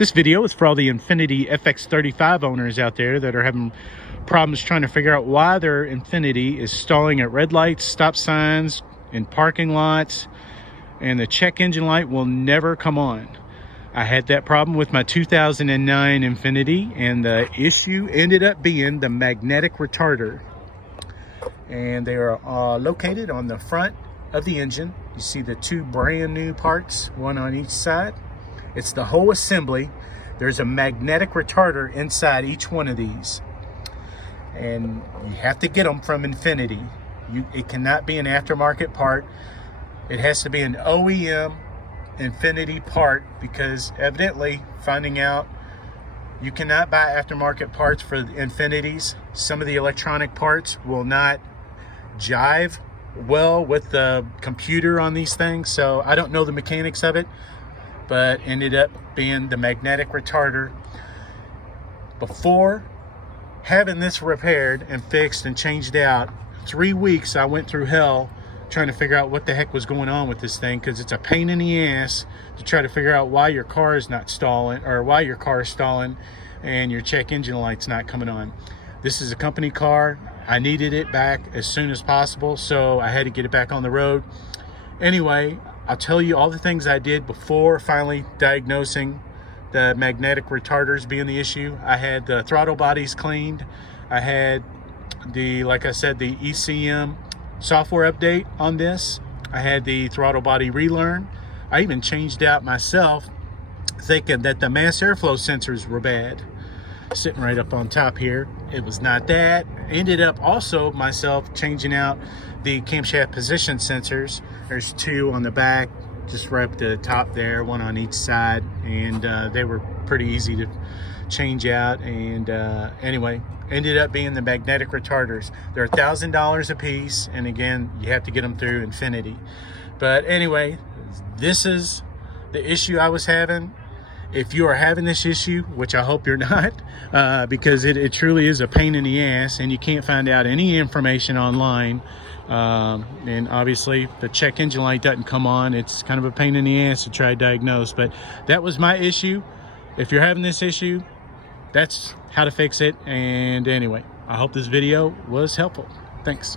This video is for all the Infiniti FX35 owners out there that are having problems trying to figure out why their Infiniti is stalling at red lights, stop signs, in parking lots, and the check engine light will never come on. I had that problem with my 2009 Infiniti, and the issue ended up being the magnetic retarder. And they are located on the front of the engine. You see the two brand new parts, one on each side. It's the whole assembly. There's a magnetic retarder inside each one of these. And you have to get them from Infiniti. It cannot be an aftermarket part. It has to be an OEM Infiniti part, because evidently finding out you cannot buy aftermarket parts for Infinitis. Some of the electronic parts will not jive well with the computer on these things. So I don't know the mechanics of it, but ended up being the magnetic retarder. Before having this repaired and fixed and changed out, 3 weeks I went through hell trying to figure out what the heck was going on with this thing, because it's a pain in the ass to try to figure out why your car is not stalling, or why your car is stalling and your check engine light's not coming on. This is a company car. I needed it back as soon as possible, so I had to get it back on the road. Anyway, I'll tell you all the things I did before finally diagnosing the magnetic retarders being the issue. I had the throttle bodies cleaned. I had the, like I said, the ECM software update on this. I had the throttle body relearn. I even changed out myself, thinking that the mass airflow sensors were bad. Sitting right up on top here, it was not that. Ended up also myself changing out the camshaft position sensors. There's two on the back, just right up to the top there, one on each side, and they were pretty easy to change out. And anyway, ended up being the magnetic retarders. They're $1,000 a piece, and again, you have to get them through Infiniti. But anyway, this is the issue I was having. If you are having this issue, which I hope you're not, because it truly is a pain in the ass, and you can't find out any information online. And obviously the check engine light doesn't come on. It's kind of a pain in the ass to try to diagnose, but that was my issue. If you're having this issue, that's how to fix it. And anyway, I hope this video was helpful. Thanks.